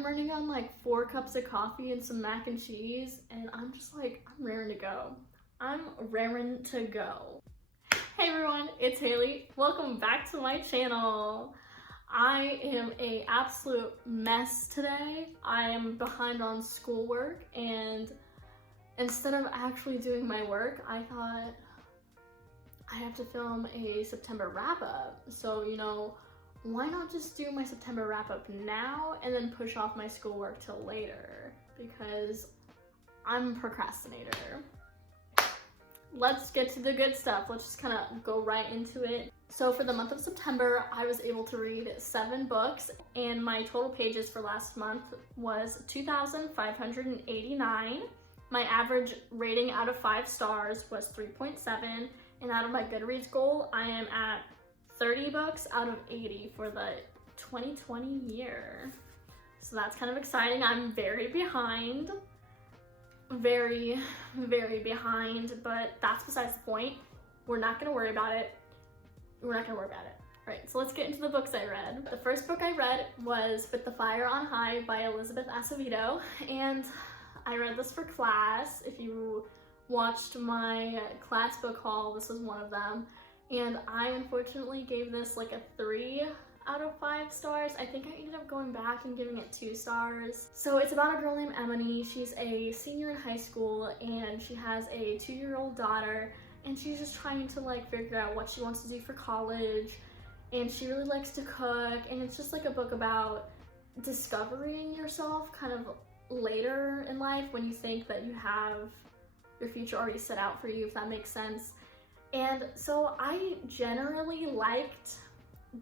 I'm running on like 4 cups of coffee and some mac and cheese, and I'm just like, I'm raring to go. I'm raring to go. Hey everyone, it's Haley. Welcome back to my channel. I am an absolute mess today. I am behind on schoolwork, and instead of actually doing my work, I thought I have to film a September wrap-up. So, you know, why not just do my September wrap-up now and then push off my schoolwork till later? Because I'm a procrastinator. Let's get to the good stuff. Let's just kind of go right into it. So for the month of September, I was able to read 7 books, and my total pages for last month was 2,589. My average rating out of 5 stars was 3.7, and out of my Goodreads goal, I am at 30 books out of 80 for the 2020 year. So that's kind of exciting. I'm very behind. Very behind, but that's besides the point. We're not gonna worry about it. All right, so let's get into the books I read. The first book I read was With the Fire on High by Elizabeth Acevedo, and I read this for class. If you watched my class book haul, this was one of them. And I unfortunately gave this like a 3 out of 5 stars. I think I ended up going back and giving it 2 stars. So it's about a girl named Emily. She's a senior in high school, and she has a 2-year-old daughter, and she's just trying to like figure out what she wants to do for college. And she really likes to cook, and it's just like a book about discovering yourself kind of later in life when you think that you have your future already set out for you, if that makes sense. And so I generally liked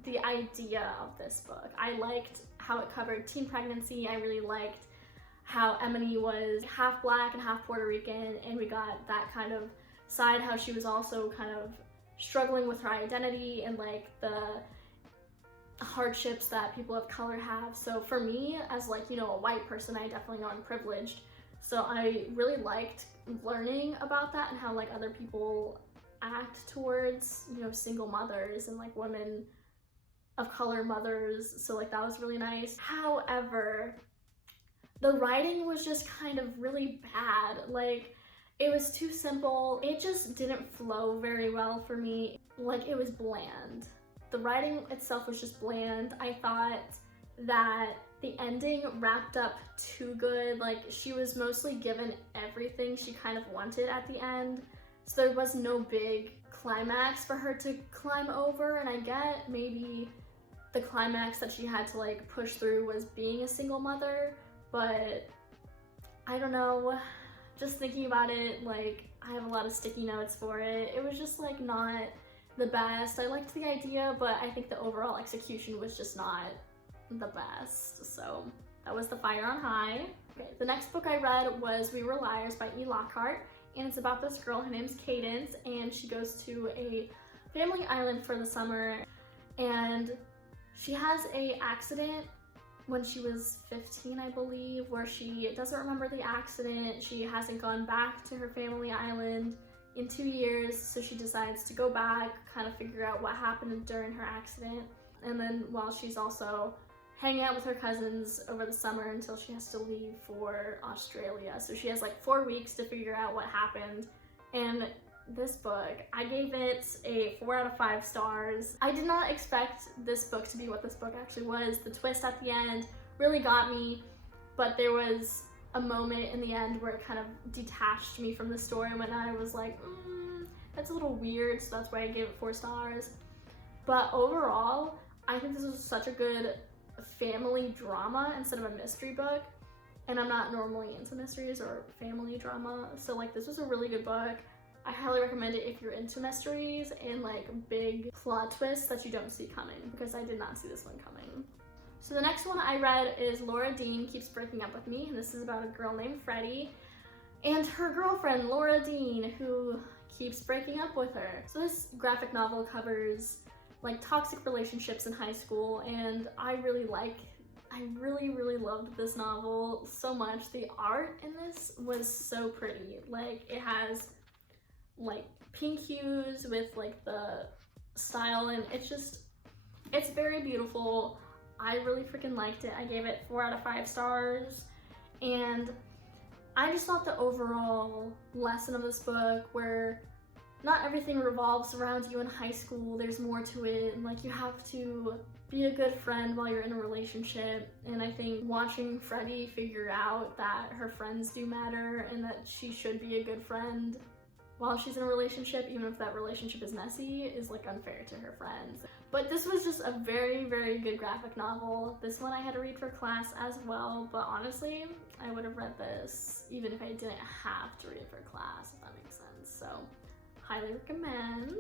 the idea of this book. I liked how it covered teen pregnancy. I really liked how Emily was half Black and half Puerto Rican, and we got that kind of side, how she was also kind of struggling with her identity and like the hardships that people of color have. So for me, as like, you know, a white person, I definitely know I'm privileged. So I really liked learning about that and how like other people act towards, you know, single mothers and like women of color mothers. So like that was really nice. However, the writing was just kind of really bad. Like it was too simple. It just didn't flow very well for me. Like it was bland. The writing itself was just bland. I thought that the ending wrapped up too good. Like she was mostly given everything she kind of wanted at the end. So there was no big climax for her to climb over, and I get maybe the climax that she had to like push through was being a single mother, but I don't know, just thinking about it, like I have a lot of sticky notes for it. It was just like not the best. I liked the idea, but I think the overall execution was just not the best. So that was The Fire on High. Okay, the next book I read was We Were Liars by E. Lockhart. And it's about this girl, her name's Cadence, and she goes to a family island for the summer, and she has a accident when she was 15, I believe, where she doesn't remember the accident. She hasn't gone back to her family island in 2 years, so she decides to go back, kind of figure out what happened during her accident. And then while she's also hanging out with her cousins over the summer until she has to leave for Australia. So she has like 4 weeks to figure out what happened. And this book, I gave it a 4 out of 5 stars. I did not expect this book to be what this book actually was. The twist at the end really got me, but there was a moment in the end where it kind of detached me from the story when I was like, that's a little weird, so that's why I gave it 4 stars. But overall, I think this was such a good family drama instead of a mystery book, and I'm not normally into mysteries or family drama, so like this was a really good book. I highly recommend it if you're into mysteries and like big plot twists that you don't see coming, because I did not see this one coming. So the next one I read is Laura Dean Keeps Breaking Up With Me, and this is about a girl named Freddie and her girlfriend Laura Dean, who keeps breaking up with her. So this graphic novel covers like toxic relationships in high school, and I really loved this novel so much. The art in this was so pretty. Like it has like pink hues with like the style, and it's very beautiful. I really freaking liked it. I gave it 4 out of 5 stars, and I just thought the overall lesson of this book, where not everything revolves around you in high school, there's more to it, and like you have to be a good friend while you're in a relationship. And I think watching Freddie figure out that her friends do matter and that she should be a good friend while she's in a relationship, even if that relationship is messy, is like unfair to her friends. But this was just a very, very good graphic novel. This one I had to read for class as well, but honestly, I would have read this even if I didn't have to read it for class, if that makes sense. So, highly recommend.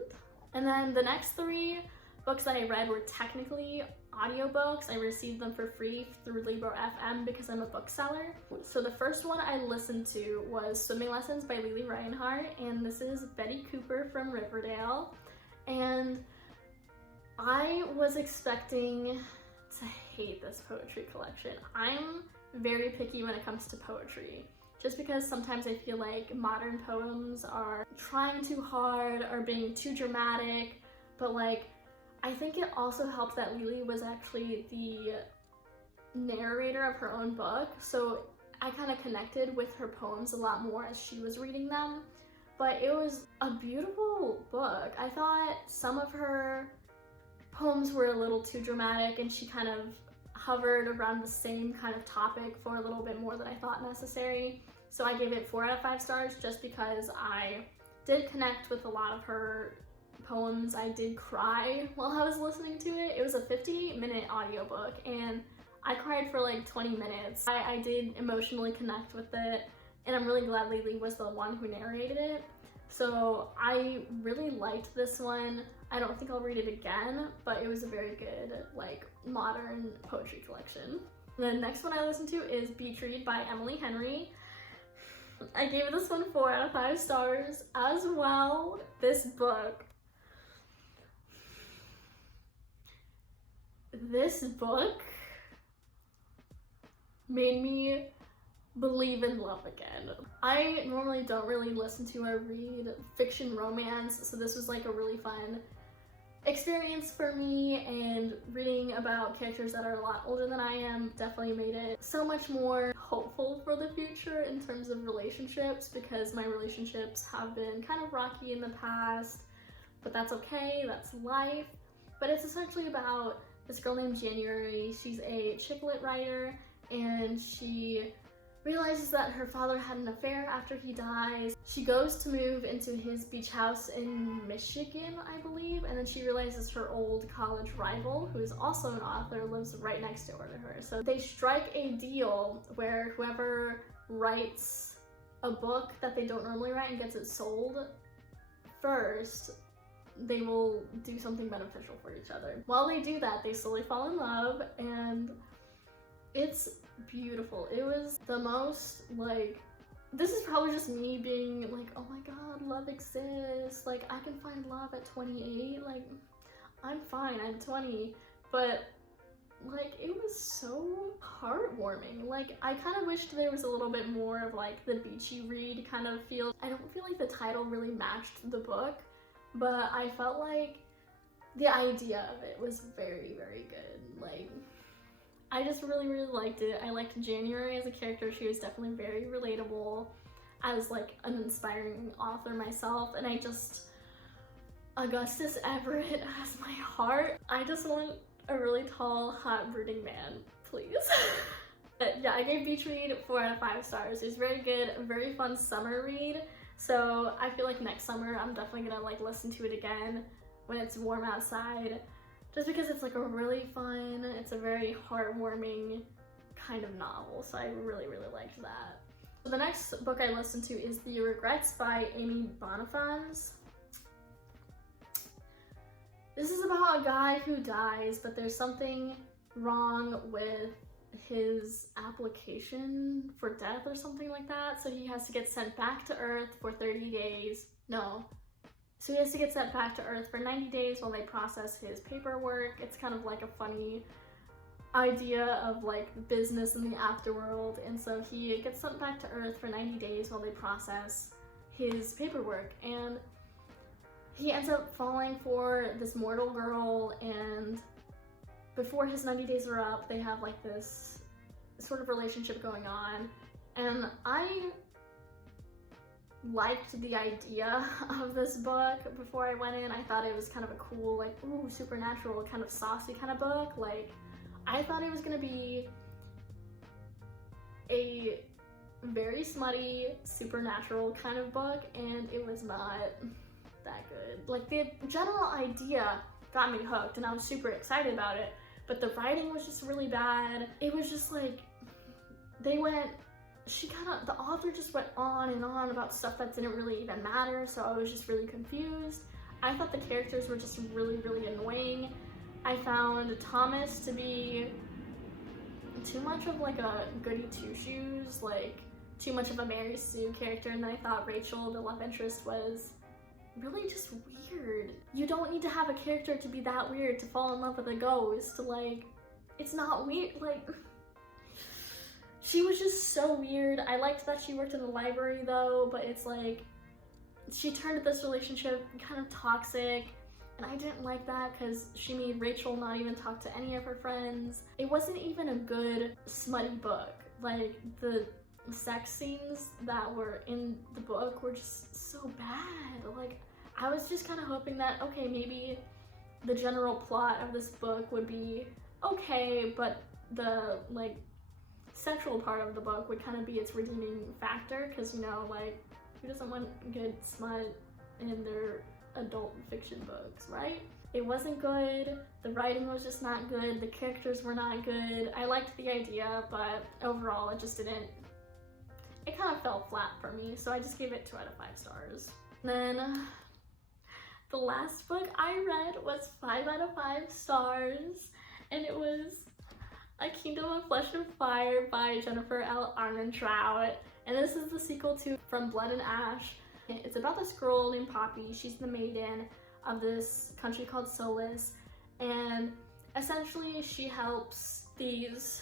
And then the next 3 books that I read were technically audiobooks. I received them for free through Libro FM because I'm a bookseller. So the first one I listened to was Swimming Lessons by Lily Reinhart, and this is Betty Cooper from Riverdale. And I was expecting to hate this poetry collection. I'm very picky when it comes to poetry, just because sometimes I feel like modern poems are trying too hard or being too dramatic, but like I think it also helped that Lily was actually the narrator of her own book, so I kind of connected with her poems a lot more as she was reading them. But it was a beautiful book. I thought some of her poems were a little too dramatic, and she kind of hovered around the same kind of topic for a little bit more than I thought necessary. So I gave it 4 out of 5 stars just because I did connect with a lot of her poems. I did cry while I was listening to it. It was a 50-minute audiobook and I cried for like 20 minutes. I did emotionally connect with it, and I'm really glad Lily was the one who narrated it. So I really liked this one. I don't think I'll read it again, but it was a very good like modern poetry collection. The next one I listened to is Beach Read by Emily Henry. I gave this one 4 out of 5 stars as well. This book made me believe in love again. I normally don't really listen to or read fiction romance, so this was like a really fun experience for me, and reading about characters that are a lot older than I am definitely made it so much more hopeful for the future in terms of relationships, because my relationships have been kind of rocky in the past, but that's okay, that's life. But it's essentially about this girl named January. She's a chick lit writer, and she realizes that her father had an affair after he dies. She goes to move into his beach house in Michigan, I believe, and then she realizes her old college rival, who is also an author, lives right next door to her. So they strike a deal where whoever writes a book that they don't normally write and gets it sold first, they will do something beneficial for each other. While they do that, they slowly fall in love, and it's beautiful. It was the most, like, this is probably just me being like, oh my god, love exists, like I can find love at 28, like I'm fine, I'm 20, but like it was so heartwarming. Like I kind of wished there was a little bit more of like the beachy read kind of feel. I don't feel like the title really matched the book, but I felt like the idea of it was very, very good. Like I just really, really liked it. I liked January as a character. She was definitely very relatable as like an inspiring author myself, and Augustus Everett has my heart. I just want a really tall, hot, brooding man, please. But yeah, I gave Beach Read 4 out of 5 stars. It was very good, a very fun summer read. So I feel like next summer I'm definitely gonna like listen to it again when it's warm outside, just because it's like a really fun, it's a very heartwarming kind of novel. So I really, really liked that. So the next book I listened to is The Regrets by Amy Bonifaz. This is about a guy who dies, but there's something wrong with his application for death or something like that. So he has to get sent back to Earth for 30 days. No. So he has to get sent back to Earth for 90 days while they process his paperwork. It's kind of like a funny idea of like business in the afterworld. And so he gets sent back to Earth for 90 days while they process his paperwork. And he ends up falling for this mortal girl, and before his 90 days are up, they have like this sort of relationship going on, and I liked the idea of this book before I went in. I thought it was kind of a cool, like, ooh, supernatural, kind of saucy kind of book. Like, I thought it was gonna be a very smutty, supernatural kind of book, and it was not that good. Like, the general idea got me hooked, and I was super excited about it, but the writing was just really bad. It was just like, the author just went on and on about stuff that didn't really even matter, so I was just really confused. I thought the characters were just really, really annoying. I found Thomas to be too much of like a goody two-shoes, like too much of a Mary Sue character, and then I thought Rachel, the love interest, was really just weird. You don't need to have a character to be that weird to fall in love with a ghost. Like, it's not weird. Like, she was just so weird. I liked that she worked in the library though, but it's like, she turned this relationship kind of toxic, and I didn't like that because she made Rachel not even talk to any of her friends. It wasn't even a good smutty book. Like, the sex scenes that were in the book were just so bad. Like, I was just kind of hoping that, okay, maybe the general plot of this book would be okay, but the, like, sexual part of the book would kind of be its redeeming factor, because, you know, like, who doesn't want good smut in their adult fiction books, right? It wasn't good, the writing was just not good, the characters were not good. I liked the idea, but overall it just didn't, it kind of fell flat for me, so I just gave it 2 out of 5 stars. Then the last book I read was 5 out of 5 stars, and it was A Kingdom of Flesh and Fire by Jennifer L. Armentrout, and this is the sequel to From Blood and Ash. It's about this girl named Poppy. She's the maiden of this country called Solis, and essentially she helps these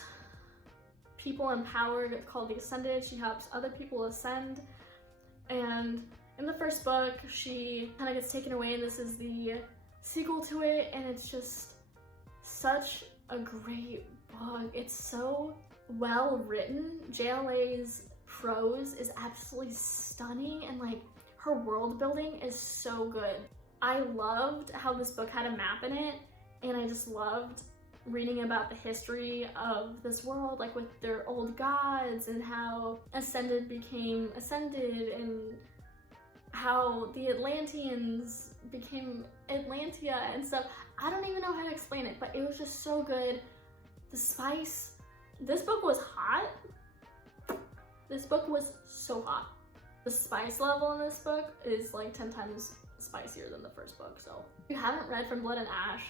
people empowered called the Ascended. She helps other people ascend, and in the first book she kind of gets taken away, and this is the sequel to it, and it's just such a great book. It's so well written. JLA's prose is absolutely stunning, and like, her world building is so good. I loved how this book had a map in it, and I just loved reading about the history of this world, like with their old gods, and how Ascended became Ascended, and how the Atlanteans became Atlantia and stuff. I don't even know how to explain it, but it was just so good. The spice, this book was hot. This book was so hot. The spice level in this book is like 10 times spicier than the first book, so if you haven't read From Blood and Ash,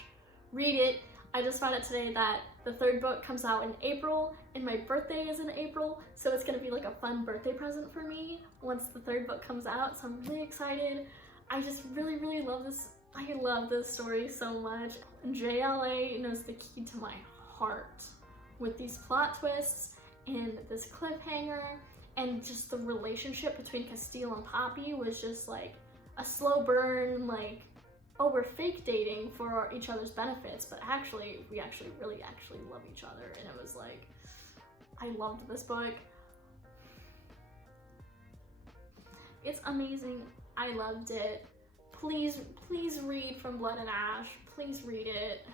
read it. I just found out today that the 3rd book comes out in April, and my birthday is in April, so it's gonna be like a fun birthday present for me once the 3rd book comes out, so I'm really excited. I just really, really love this. I love this story so much. JLA knows the key to my heart with these plot twists and this cliffhanger, and just the relationship between Castile and Poppy was just like a slow burn, like, oh, we're fake dating for each other's benefits, but actually, we really love each other, and it was like, I loved this book. It's amazing. I loved it. Please read From Blood and Ash. Please read it.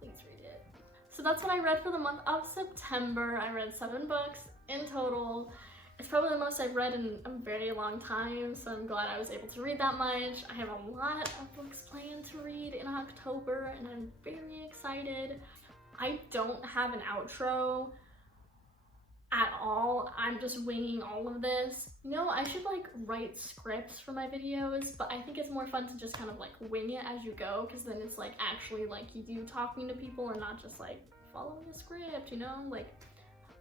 Please read it. So that's what I read for the month of September. I read 7 books in total. It's probably the most I've read in a very long time, so I'm glad I was able to read that much. I have a lot of books planned to read in October, and I'm very excited. I don't have an outro at all. I'm just winging all of this. You know, I should like write scripts for my videos, but I think it's more fun to just kind of like wing it as you go, because then it's like actually like you talking to people and not just like following a script, you know? Like,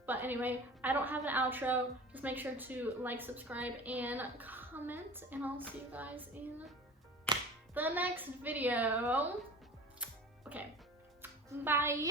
but anyway, I don't have an outro. Just make sure to like, subscribe, and comment, and I'll see you guys in the next video. Okay, bye.